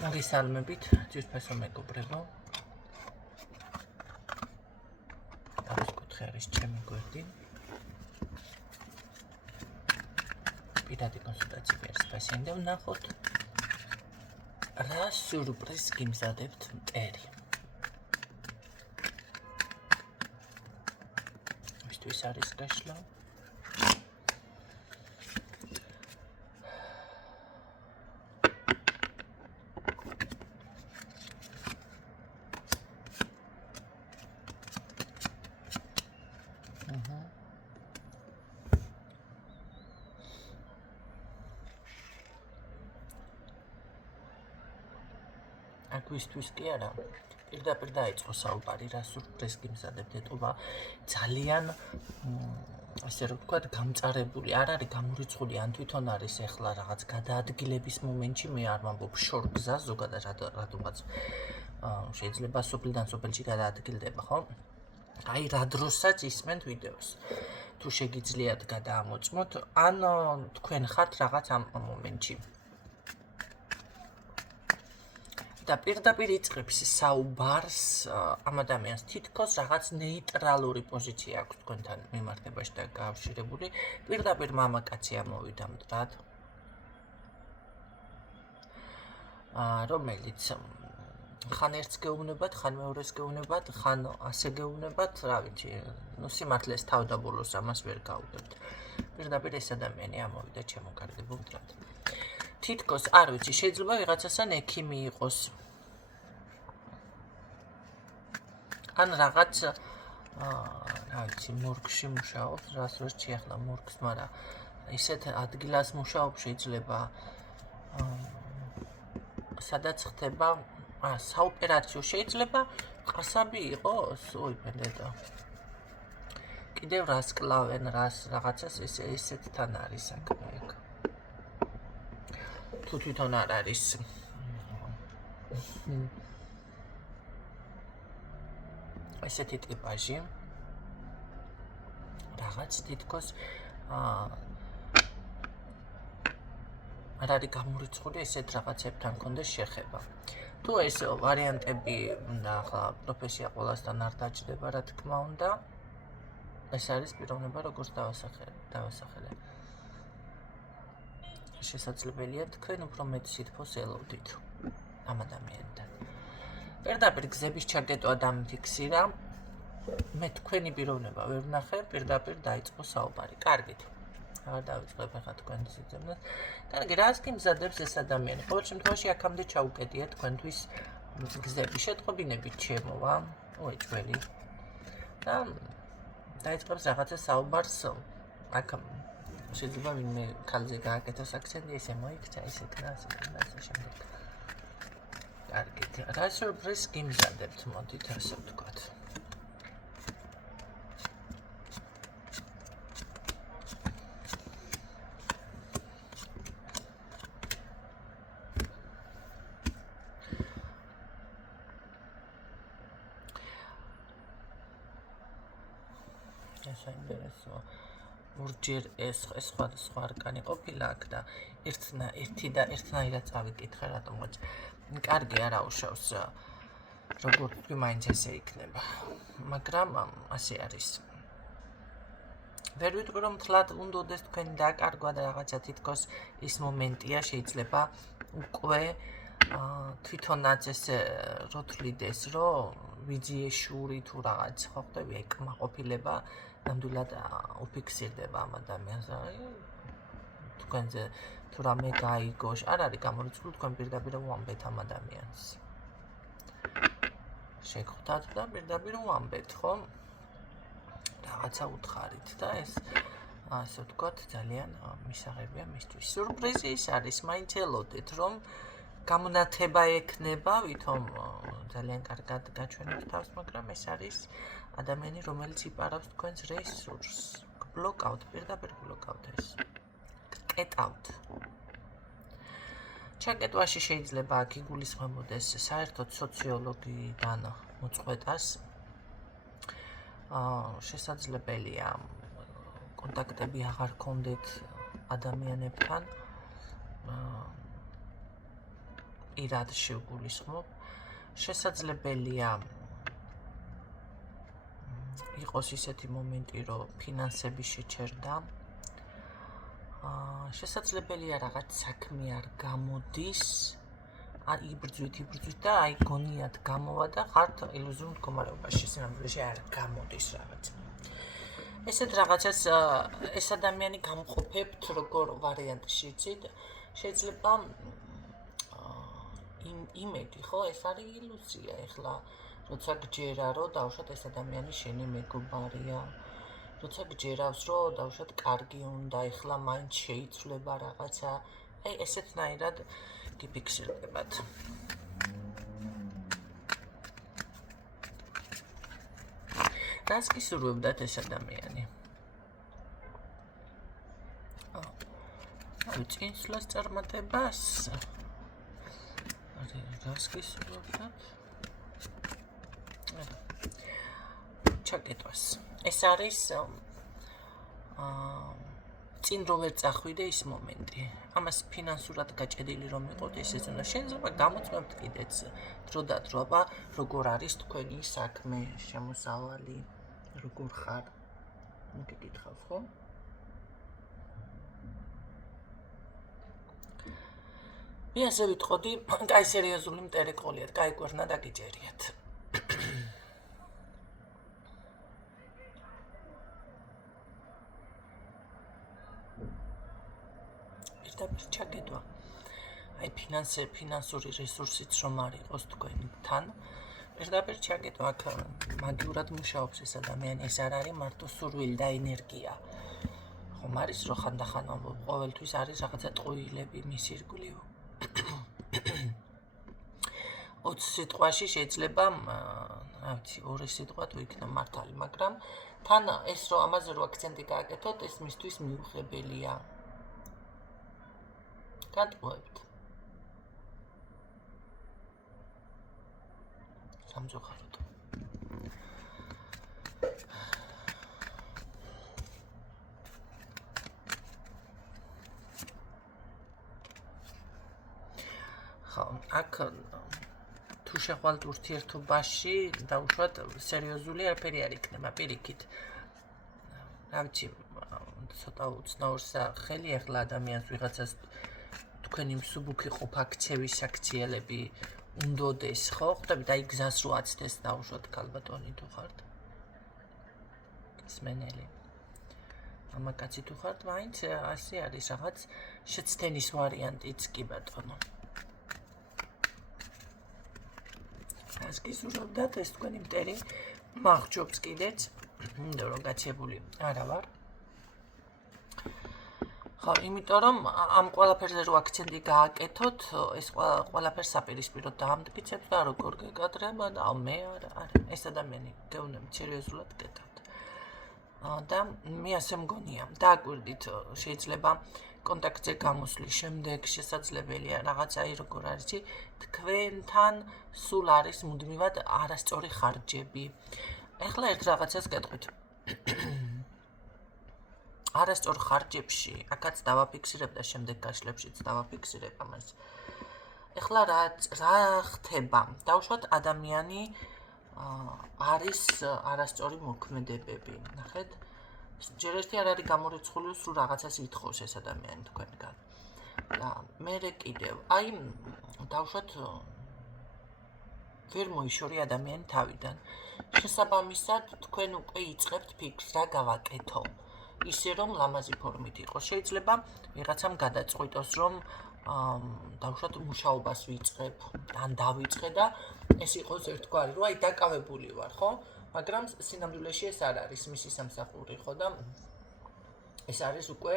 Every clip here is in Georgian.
მოგესალმებით, ძირფასო მეგობრებო. არის კუთხე არის ჩემი გვერდი. პირადი კონსულტაციები არის პაციენტი, ვნახოთ რა სიურპრიზს გიმზადებთ მტერი. მისთვის არის გაშლა. აგვისტვის კი არა, პირდაპირ დაიწყო საუბარი, რა სიურპრიზს გიმზადებთ, ეტყობა ძალიან ასე რომ ვთქვათ, გამწარებული, არ არის გამორიცხული, ან თვითონ არის ეხლა რაღაც გადაადგილების მომენტში, მე არ ვამბობ შორგზა, ზოგადად რატომაც შეიძლება სოფლიდან სოფელში გადაადგილდება, ხო? აი რა დროსაც ისმენთ ვიდეოს. თუ შეგიძლიათ გადაამოწმოთ, ან თქვენ ხართ რაღაც ამ მომენტში. და პირდაპირ იწყებს საუბარს ამ ადამიანს თითქოს რაღაც ნეიტრალური პოზიცია აქვს თქვენთან მიმართებაში და გაავშირებული. პირდაპირ მამაკაცი ამოვიდა მტრად. რომელიც ხან ერთს გეუბნებათ, ხან მეორეს გეუბნებათ, ხან ასე გეუბნებათ, რა ვიცი, სიმართლეს თავდაბოლოს ამას ვერ გავუგებთ. პირდაპირ ეს ადამიანი ამოვიდა ჩემო კარგებო მტრად. თითქოს არ ვიცი, შეიძლება ვიღაცასთან ექიმი იყოს. ან რაღაც რა ვიცი, მორგში მუშაობს, რას ვერ შეეხლა მორგს, მაგრამ ისეთ ადგილას მუშაობს შეიძლება სადაც ხდება საოპერაციო, შეიძლება ყასაბი იყოს, ой, ბედედა. კიდევ რას კლავენ, რას რაღაცას ესეთთან არის საქმე ეგ. თუ თვითონ არ არის ესეთი ტიპაჟი რაღაც თითქოს არ არის გამორიცხული ესეთ რაღაცებთან კონდეს შეხება. თუ ეს ვარიანტები და ახლა პროფესია ყველასთან არ დაჭდება, რა თქმა უნდა, ეს არის პიროვნება, როგორც დავასახელე. შესაძლებელია თქვენ უფრო მეტ სითბოს ელოდით ამ ადამიანთან. პირდაპირ გზების ჩაგდეტვა დამიფიქსირა. მე თქვენი პიროვნება ვერ ვნახე, პირდაპირ დაიწყო საუბარი. კარგით. აღარ დავიწყებ ახლა თქვენ სიძებნას. კარგი, რას გიმზადებს ეს ადამიანი? ყოველ შემთხვევაში აქამდე ჩაუკეტია თქვენთვის გზები შეტყობინებით შემოვა, უეჭველი. და დაიწყებს რაღაცა საუბარს აქ შეიძლება ვინმე ქალზე გააკეთოს აქცენტი, ესე მოიქცა, ესე კნა, ასე შემდეგ. კარგით, რა სიურპრიზს გიმზადებთ, მოდით ასე ვთქვათ. ეს საინტერესოა. ორჯერ ეს სხვა არკანი ყოფილა აქ და ერთნაირად წავიკითხე რატომღაც. კარგი არ აუშავს, როგორც თქვი, მაინც ესე იქნება. მაგრამ ასე არის. ვერ ვიტყვი, რომ თლად უნდოდეს თქვენი დაკარგვა და რაღაცა თითქოს ის მომენტია, შეიძლება უკვე თვითონაც ესე როთვლიდეს, რომ ვიძიეშური თუ რაღაც ხო ხდები, ეკმაყოფილება ნამდვილად უფიქსირდება ამ ადამიანს. თქვენზე თუ რამე გაიგოს, არ არის გამორიცხული, თქვენ პირდაპირ უამბეთ ამ ადამიანს. შეგხვდათ და პირდაპირ უამბეთ, ხო? რაღაცა უთხარით და ეს ასე ვთქვათ, ძალიან მისაღებია მისთვის. სიურპრიზი ის არის, მაინც ელოდეთ, რომ გამონათება ექნება, ვითომ ძალიან კარგად გაჩვენებთ თავს, მაგრამ ეს არის ადამიანი, რომელიც იპარავს თქვენს რესურსს. გბლოკავთ, პირდაპირ გბლოკავთ ეს. გკეტავთ. ჩაკეტვაში შეიძლება აქ იგულისხმებოდეს საერთოდ სოციოლოგიდან მოწყვეტას. შესაძლებელია კონტაქტები აღარ გქონდეთ ადამიანებთან. პირად შეგულისხმობ. შესაძლებელია იყოს ისეთი მომენტი, რომ ფინანსები შეჩერდა. შესაძლებელია რაღაც საქმე არ გამოდის. იბრძვით და აი გონიათ გამოვა და ხართ ილუზიურ მდგომარეობაში, სინამდვილეში არ გამოდის რაღაცა. ესეთ რაღაცას ეს ადამიანი გამყოფებთ როგორ ვარიანტში იცით, შეიძლება იმედი, ხო, ეს არის ილუზია, ეხლა როცა გჯერა, რომ დავუშვათ ეს ადამიანი შენი მეგობარია, როცა გჯერავს, რომ დავუშვათ კარგი უნდა, ეხლა მაინც შეიცვლება რაღაცა, აი ესეთნაირად გიფიქსირდებათ. რას გისურვებდათ ეს ადამიანი? წინსვლას წარმატებას? რას გისურვებდათ? ჩაკეტვას. ეს არის წინ რომ ვერ წახვიდე ის მომენტი. ამას ფინანსურად გაჭედილი რომ იყოთ, ესეც უნდა შეიძლება გამოწმებთ კიდეც დრო და დრო, აბა როგორ არის თქვენი საქმე, შემოსავალი, როგორ ხარ? მოგეკითხავ, ხო? მე ასე ვიტყოდი, კაი სერიოზული მტერი ყოლიათ, კაი გვერნა დაგიჯერიათ. პირდაპირ ჩაგედვა. აი ფინანსური რესურსიც რომ არ იყოს თქვენთან, პირდაპირ ჩაგედვა, აქ მაგიურად მუშაობს ეს ადამიანი, ეს არ არის მარტო სურვილი და ენერგია. ხომ არის რომ ხანდახან ყოველთვის არის რაღაცა ტყუილები მის ირგვლივ. 20 სიტყვაში შეიძლება, ავიცი, 2 სიტყვა თუ იქნება მართალი, მაგრამ თან ეს რომ ამაზე რო აქცენტი გააკეთოთ, ეს მისთვის მიუღებელია. გატყუებთ. სამწუხაროდ. ხო, აქ თუ შეხვალთ ურთიერთობაში, დაუშვათ სერიოზული არაფერი არ იქნება პირიქით. რა ვიცი, ცოტა უცნაურსა ხელი ახლა ადამიანს ვიღაცას თქვენი მსუბუქი ყოფა ქცევის საქციელები უნდოდეს, ხო? ხვდებით, აი გზას რო აცდეს დაუშვათ ქალბატონი თუ ხართ. სმენელი. მამაკაცი თუ ხართ, მაინც ასე არის რაღაც შეცდენის ვარიანტიც კი ბატონო. ეს გისურვებდათ ეს თქვენი მტერი მაღჯობს კიდეც, რომ გაცებული არა ვარ. ხო, იმიტომ რომ ამ ყველაფერზე რო აქცენტი გააკეთოთ, ეს ყველაფერს საპირისპიროდ დაამტკიცებთ და როგორ გეკადრება და მე არა, ეს ადამიანი გეუბნებით სერიოზულად გეტავთ. და მე ასე მგონია, დააკვირდით, შეიძლება კონტაქტზე გამოსვლის შემდეგ შესაძლებელია რაღაცაი როგორ არის, თქვენთან სულ არის მუდმივად არასწორი ხარჯები. ეხლა ერთ რაღაცას გეტყვით. არასწორ ხარჯებში, აქაც დავაფიქსირებ და შემდეგ გაშლებშიც დავაფიქსირებ ამას. ეხლა რა ხდება? დავუშვათ ადამიანი არის არასწორი მოქმედებები. ნახეთ? ჯერ ერთი არ არის გამორიცხული, სულ რაღაცას ითხოვს ეს ადამიანი თქვენგან. და მერე კიდევ, აი დავუშვათ ვერ მოიშორი ადამიანი თავიდან. შესაბამისად, თქვენ უკვე იწყებთ ფიქრს, რა გავაკეთო. ისე რომ ლამაზი ფორმით იყოს. შეიძლება ვიღაცამ გადაწყვიტოს, რომ დავუშვათ მუშაობას ვიწყებ, ან დავიწყე და ეს იყოს ერთგვარი, რომ აი დაკავებული ვარ, ხო? მაგრამ სინამდვილეში ეს არ არის მისი სამსახური, ხო და ეს არის უკვე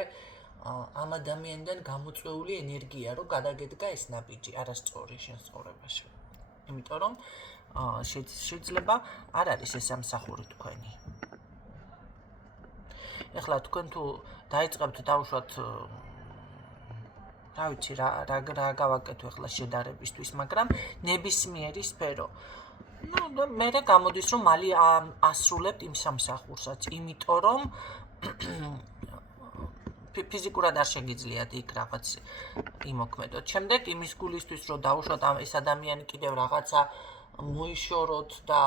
ამ ადამიანიდან გამოწვეული ენერგია, რომ გადაგედგა ეს ნაბიჯი არასწორი შენ ცხოვრებაში. იმიტომ რომ შეიძლება არ არის ეს სამსახური თქვენი. ეხლა თქვენ თუ დაიწყებთ დავუშვათ რა ვიცი რა გავაკეთო ეხლა შედარებისთვის, მაგრამ ნებისმიერი სფერო. და მერე გამოდის რომ მალე ასრულებთ იმ სამსახურსაც, იმიტომ რომ ფიზიკურად არ შეგიძლიათ იქ რაღაც იმოქმედოთ. შემდეგ იმის გულისთვის რომ დაუშვათ ეს ადამიანი კიდევ რაღაცა მოიშოროთ და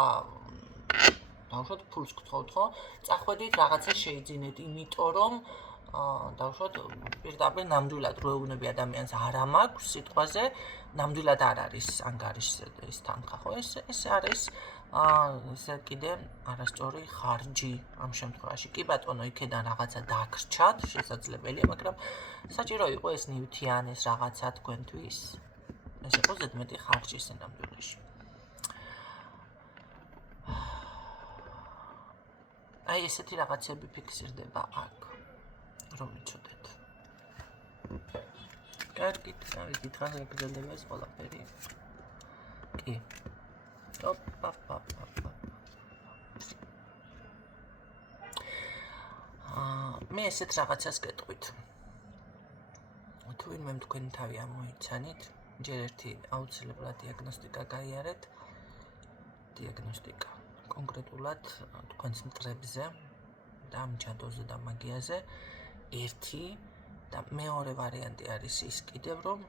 დაუშვათ ფულს გთხოვთ, ხო? წახვედით რაღაცა შეიძინეთ, იმიტომ რომ დაუშვათ პირდაპირ ნამდვილად რო ეუბნები ადამიანს არა მაქვს სიტყვაზე, ნამდვილად არ არის ანგარიშზე ეს თანხა, ხო? ეს არის ესე კიდე არასწორი ხარჯი ამ შემთხვევაში. კი ბატონო, იქედან რაღაცა დაგრჩათ, შესაძლებელია, მაგრამ საჭირო იყო ეს ნივთიანი ეს რაღაცა თქვენთვის. ეს იყო ზედმეტი ხარჯი სინამდვილეში. აი ესეთი რაღაცები ფიქსირდება აქ, რომ იცოდეთ. კარგით, გავიგეთ, რა გაგრძელდება ეს ყველაფერი. კი. მე ესეთ რაღაცას გეტყვით. თუ ვინმე თქვენი თავი ამოიცანით, ჯერ ერთი აუცილებლად დიაგნოსტიკა გაიარეთ. დიაგნოსტიკა კონკრეტულად თქვენს მტრებზე და მჭადოზე და მაგიაზე. ერთი და მეორე ვარიანტი არის ის კიდევ რომ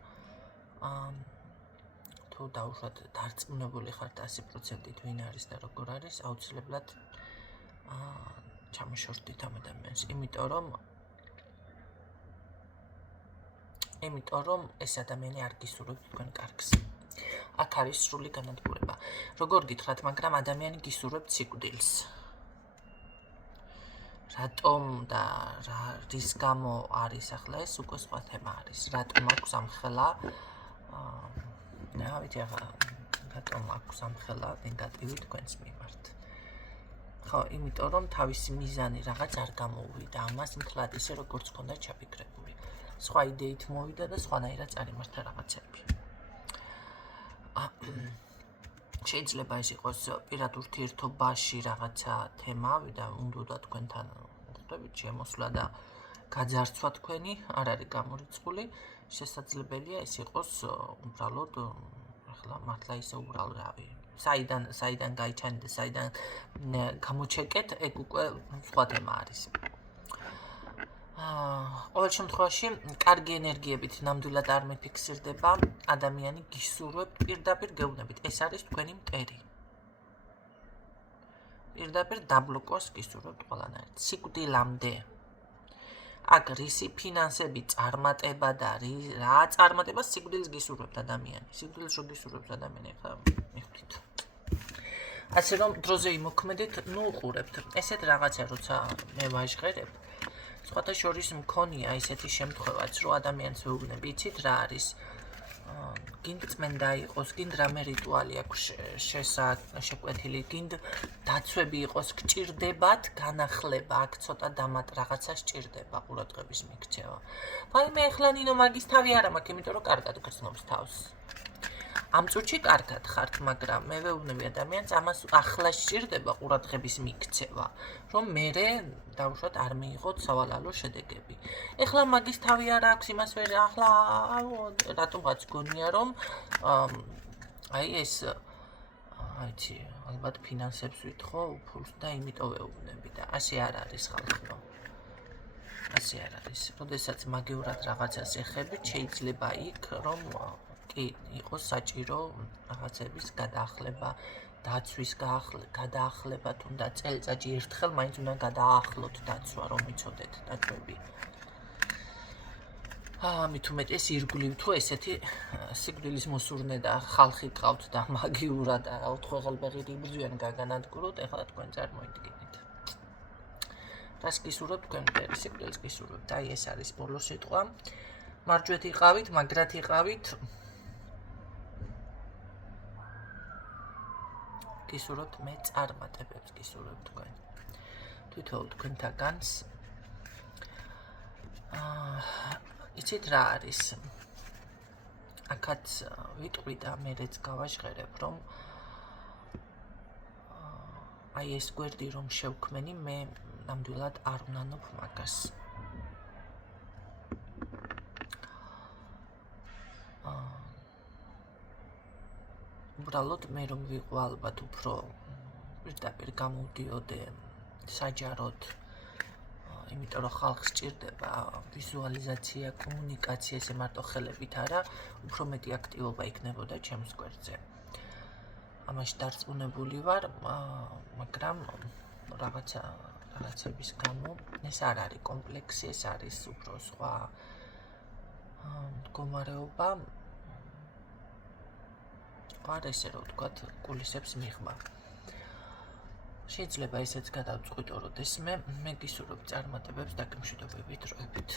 თუ დაუშვათ დარწმუნებული ხართ 100%-ით ვინ არის და როგორ არის, აუცილებლად ჩამოშორდით ამ ადამიანს, იმიტომ რომ ეს ადამიანი არ გისურვებთ თქვენ კარგს. აქ არის სრული განადგურება. როგორ გითხრათ, მაგრამ ადამიანი გისურვებთ სიკვდილს. რატომ და რის გამო არის ახლა ეს უკვე სხვა თემა არის. რატომ აქვს ამხელა ნავით ახლა რატომ აქვს ამხელა ნეგატივი თქვენს მიმართ. ხო, იმიტომ რომ თავისი მიზანი რაღაც არ გამოუვიდა ამას მთლად ისე როგორც ჰქონდა ჩაფიქრებული. სხვა იდეით მოვიდა და სხვანაირად წარიმართა რაღაცები. შეიძლება ეს იყოს პირად ურთიერთობაში რაღაცა თემა და უნდა თქვენთან ხვდებით შემოსვლა და გაძარცვა თქვენი არ არის გამორიცხული. შესაძლებელია ეს იყოს უბრალოდ ახლა მართლა ისე უბრალოდ რავი. საიდან გაიჩანეთ და საიდან გამოჩეკეთ, ეგ უკვე სხვა თემა არის. ყოველ შემთხვევაში კარგი ენერგიებით ნამდვილად არ მეფიქსირდება, ადამიანი გისურვებთ პირდაპირ გეუბნებით, ეს არის თქვენი მტერი. პირდაპირ დაბლოკოს გისურვებთ ყველანაირად. სიკვდილამდე. აქ რისი ფინანსები, წარმატება და რა წარმატება სიკვდილს გისურვებთ ადამიანი. სიკვდილს რო გისურვებთ ადამიანი, ხა მიხვდით. ასე რომ დროზე იმოქმედეთ, ნუ უყურებთ. ესეთ რაღაცა როცა მე ვაჟღერებ, სხვათა შორის მქონია ისეთი შემთხვევაც, რომ ადამიანს ვეუბნები, იცით რა არის? გინდ წმენდა იყოს, გინდ რამე რიტუალი აქვს შეკვეთილი, გინდ დაცვები იყოს, გჭირდებათ განახლება, აქ ცოტა რაღაცა სჭირდება ყურადღების მიქცევა. ვაიმე ახლა ნინო მაგის თავი არ მაქვს, იმიტომ რომ კარგად გრძნობს თავს. ამ წუთში კარგად ხართ, მაგრამ მე ვეუბნები ადამიანს, ამას ახლა სჭირდება ყურადღების მიქცევა, რომ მერე დაუშვათ არ მიიღოთ სავალალო შედეგები. ეხლა მაგის თავი არ აქვს, იმას ვერ ახლა რატომღაც გონია რომ აი ეს აიცი, ალბათ ფინანსებს ვითხოვ, ფულს და იმიტომ ვეუბნები და ასე არ არის ხალხო. ასე არ არის. როდესაც მაგიურად რაღაცას ეხებით, შეიძლება იქ რომ კი იყოს საჭირო რაღაცების გადაახლება, დაცვის გადაახლება, თუნდაც წელიწადში ერთხელ მაინც უნდა გადაახლოთ დაცვა, რომ იცოდეთ დაცვები. მით უმეტეს ირგვლივ თუ ესეთი სიკვდილის მოსურნე და ხალხი ყავთ და მაგიურად ოთხველბეღირი იბრძვიან გაგანადგუროთ, ეხლა თქვენ წარმოიდგინეთ. რას გისურვებთ თქვენ მტერი, სიკვდილს გისურვებთ. აი ეს არის ბოლო სიტყვა. მარჯვეთ იყავით, მაგრად იყავით. გისურვებთ მე წარმატებებს გისურვებთ თქვენ. თვითონ თქვენთაგანს იცით რა არის? აქაც ვიტყვი და მერეც გავაჟღერებ, რომ აი ეს გვერდი რომ შევქმენი, მე ნამდვილად არ ვნანობ მაგას. უბრალოდ მე რომ ვიყო ალბათ უფრო პირდაპირ გამოვდიოდე საჯაროდ იმიტომ რომ ხალხს სჭირდება ვიზუალიზაცია, კომუნიკაცია, ესე მარტო ხელებით არა, უფრო მეტი აქტივობა იქნებოდა ჩემს გვერდზე. ამაში დარწმუნებული ვარ, მაგრამ რაღაცების გამო ეს არ არის კომპლექსი, ეს არის უფრო სხვა მდგომარეობა. არ ესე რომ ვთქვათ, კულისებს მიღმა. შეიძლება ისეც გადავწყვიტო, როდესმე მე გისურვებ წარმატებებს დაგემშვიდობებით დროებით.